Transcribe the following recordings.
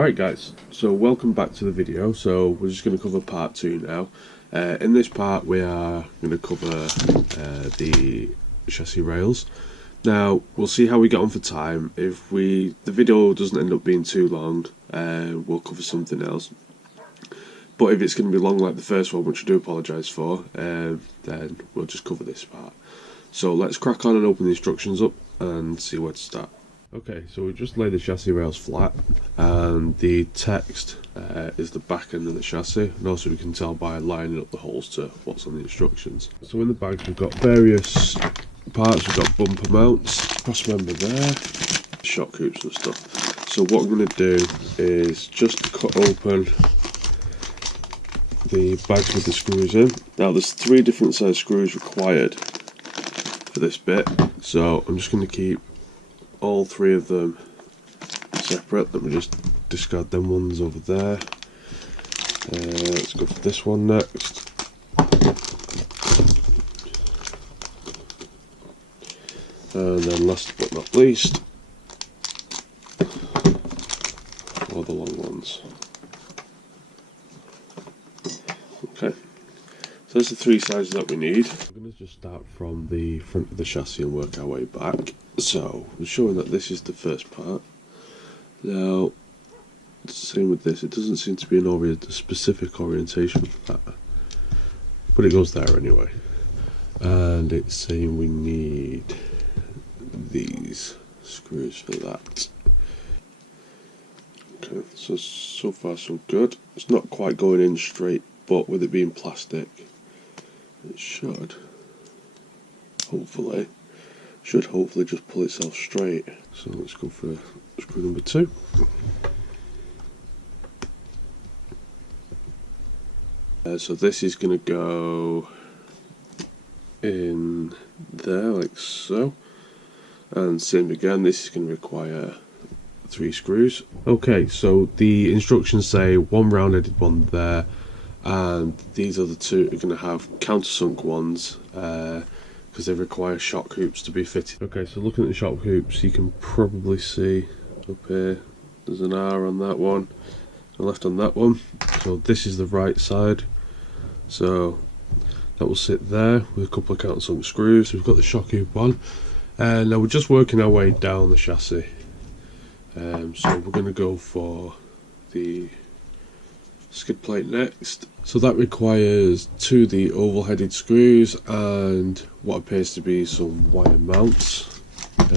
Alright guys, so welcome back to the video. So we're just going to cover part 2 now. In this part we are going to cover the chassis rails. Now we'll see how we get on for time. If the video doesn't end up being too long, we'll cover something else. But if it's going to be long like the first one, which I do apologise for, then we'll just cover this part. So let's crack on and open the instructions up and see where to start. Okay, so we just laid the chassis rails flat, and the text is the back end of the chassis, and also we can tell by lining up the holes to what's on the instructions. So in the bags we've got various parts. We've got bumper mounts, cross member there, shock hoops and stuff. So what I'm going to do is just cut open the bags with the screws in. Now there's 3 different size screws required for this bit, so I'm just going to keep all 3 of them separate. Let me just discard them ones over there. Let's go for this one next. And then last but not least, all the long ones. Okay, so there's the 3 sizes that we need. We're going to just start from the front of the chassis and work our way back. So I'm showing that this is the first part. Now, same with this, it doesn't seem to be a specific orientation for that, but it goes there anyway. And it's saying we need these screws for that. Okay, so far so good. It's not quite going in straight, but with it being plastic, it should hopefully just pull itself straight. So let's go for screw number 2. So this is going to go in there like so, and same again, this is going to require 3 screws. Okay, so the instructions say 1 round-headed one there, and these other 2 are going to have countersunk ones, because they require shock hoops to be fitted. Okay, so looking at the shock hoops, you can probably see up here, there's an R on that one, a left on that one. So this is the right side, so that will sit there with a couple of countersunk screws. We've got the shock hoop on, and now we're just working our way down the chassis. So we're going to go for the skid plate next. So that requires 2 of the oval headed screws and what appears to be some wire mounts,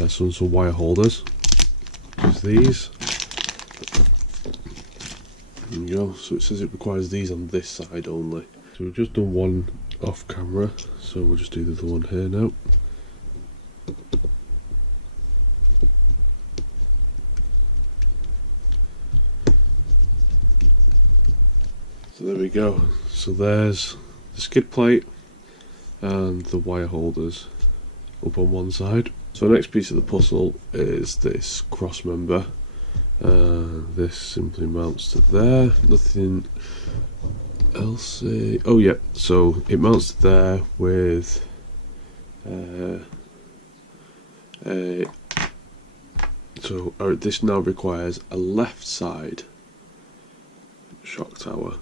some wire holders. There's these. There we go. So it says it requires these on this side only. So we've just done one off camera, so we'll just do the other one here now. So there we go. So there's the skid plate and the wire holders up on one side. So the next piece of the puzzle is this cross member. This simply mounts to there. Nothing else. Oh yeah, so it mounts to there with this now requires a left side shock tower.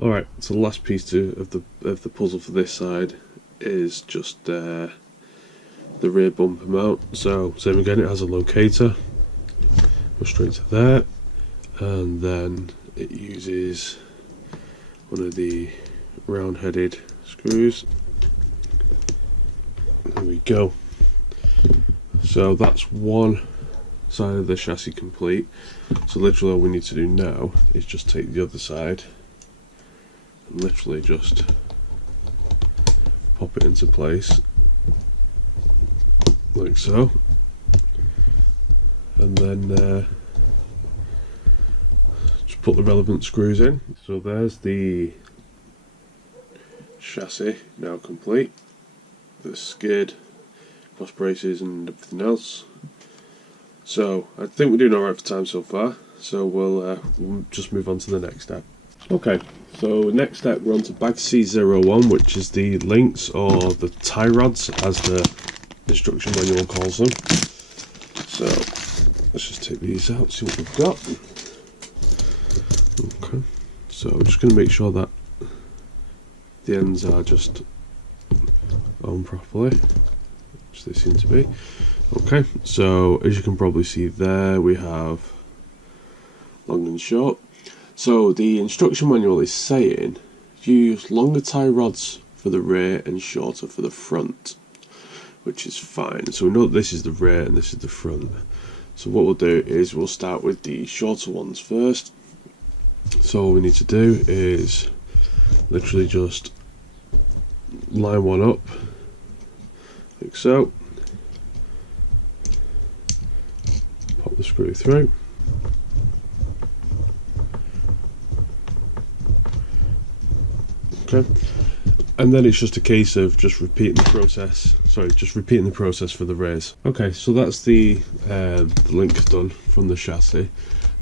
Alright, so the last piece of the puzzle for this side is just the rear bumper mount. So same again, it has a locator, go straight to there, and then it uses one of the round headed screws. There we go. So that's one side of the chassis complete. So literally all we need to do now is just take the other side and literally just pop it into place like so, and then just put the relevant screws in. So there's the chassis now complete, the skid, cross braces and everything else. So I think we're doing alright for time so far, so we'll just move on to the next step. Okay, so next step we're on to bag C01, which is the links or the tie rods as the instruction manual calls them. So let's just take these out, see what we've got. Okay, so I'm just going to make sure that the ends are just on properly, which they seem to be. Okay, so as you can probably see there, we have long and short. So the instruction manual is saying use longer tie rods for the rear and shorter for the front, which is fine. So we know that this is the rear and this is the front. So what we'll do is we'll start with the shorter ones first. So all we need to do is literally just line one up like so, pop the screw through. Okay, and then it's just a case of just repeating the process. Just repeating the process for the rears. Okay, so that's the links done from the chassis.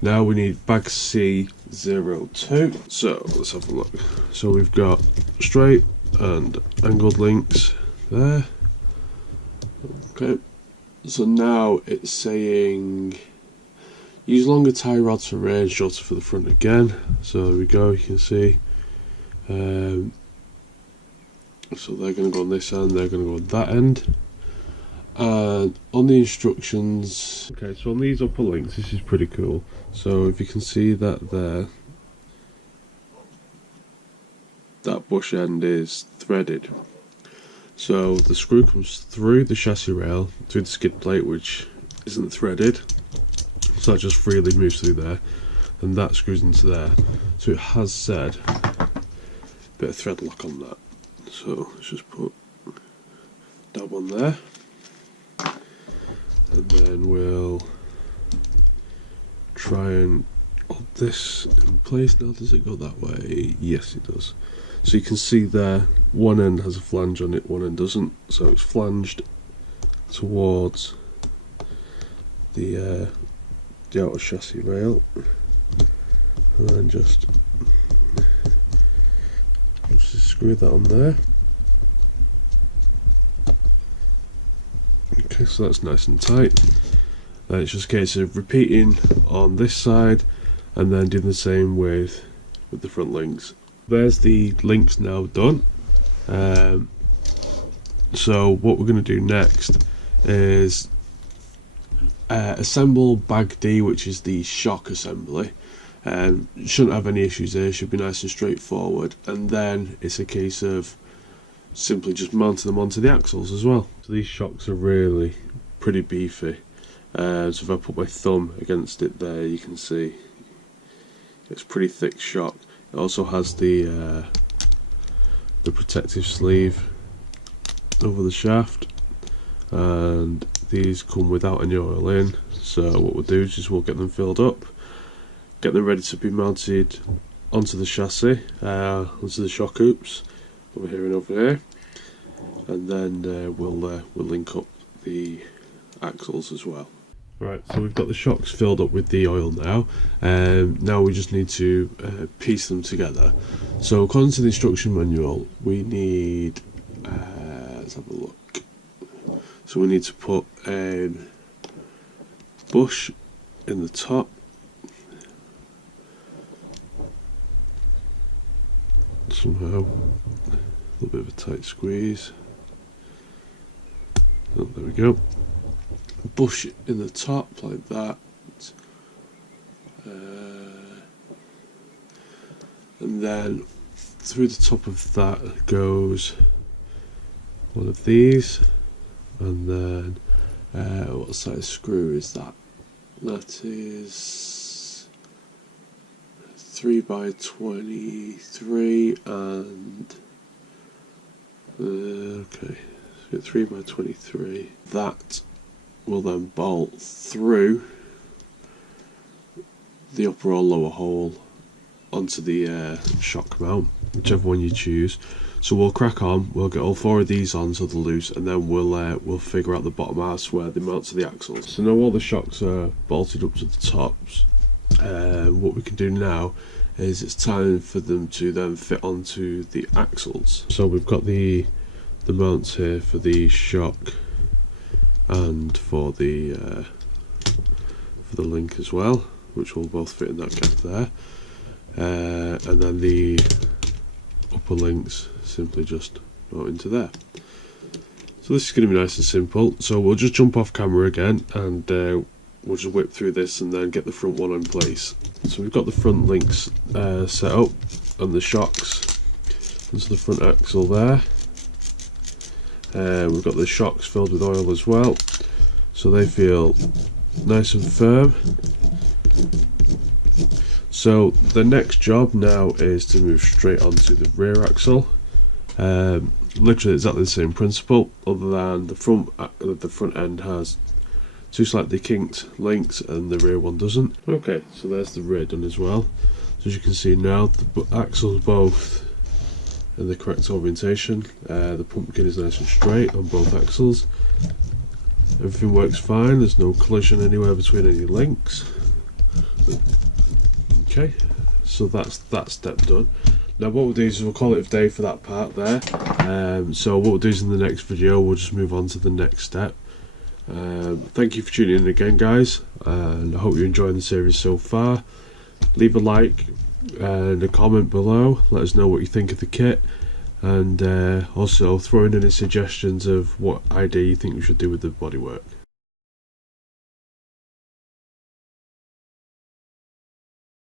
Now we need bag C02. So let's have a look. So we've got straight and angled links there. Okay, so now it's saying use longer tie rods for rear and shorter for the front again. So there we go, you can see. So they're going to go on this end, they're going to go on that end. And on the instructions, okay, so on these upper links, this is pretty cool. So if you can see that there, that bush end is threaded. So the screw comes through the chassis rail, through the skid plate, which isn't threaded. So that just freely moves through there, and that screws into there. So it has said bit of thread lock on that. So let's just put that one there, and then we'll try and hold this in place. Now does it go that way? Yes it does. So you can see there one end has a flange on it, one end doesn't, so it's flanged towards the outer chassis rail, and then just screw that on there. Okay, so that's nice and tight. Then it's just a case of repeating on this side and then doing the same with the front links. There's the links now done. So what we're going to do next is assemble bag D, which is the shock assembly. Shouldn't have any issues there, should be nice and straightforward, and then it's a case of simply just mounting them onto the axles as well. So these shocks are really pretty beefy. So if I put my thumb against it there, you can see it's pretty thick shock. It also has the protective sleeve over the shaft, and these come without any oil in. So what we'll do is just we'll get them filled up, get them ready to be mounted onto the chassis, onto the shock hoops over here and over here, and then we'll link up the axles as well. Right, so we've got the shocks filled up with the oil now. Now we just need to piece them together. So according to the instruction manual, we need, let's have a look. So we need to put a bush in the top, somehow, a little bit of a tight squeeze. Oh, there we go. Bush in the top like that, and then through the top of that goes one of these, and then what size screw is that? That is 3x23, and okay, so 3x23. That will then bolt through the upper or lower hole onto the shock mount, whichever one you choose. So we'll crack on, we'll get all four of these on so they're loose, and then we'll figure out the bottom arse where they mount to the axles. So now all the shocks are bolted up to the tops, what we can do now is it's time for them to then fit onto the axles. So we've got the mounts here for the shock and for the link as well, which will both fit in that gap there, and then the upper links simply just go into there. So this is going to be nice and simple. So we'll just jump off camera again, and we'll just whip through this and then get the front one in place. So we've got the front links set up and the shocks into the front axle there. We've got the shocks filled with oil as well, so they feel nice and firm. So the next job now is to move straight onto the rear axle. Literally exactly the same principle, other than the front end has two slightly kinked links and the rear one doesn't. Okay, so there's the rear done as well. So as you can see now, the axles both in the correct orientation. The pumpkin is nice and straight on both axles. Everything works fine, there's no collision anywhere between any links. Okay, so that's that step done. Now what we'll do is we'll call it a day for that part there. So what we'll do is in the next video we'll just move on to the next step. Thank you for tuning in again, guys, and I hope you're enjoying the series so far. Leave a like and a comment below, let us know what you think of the kit, and also throw in any suggestions of what idea you think we should do with the bodywork.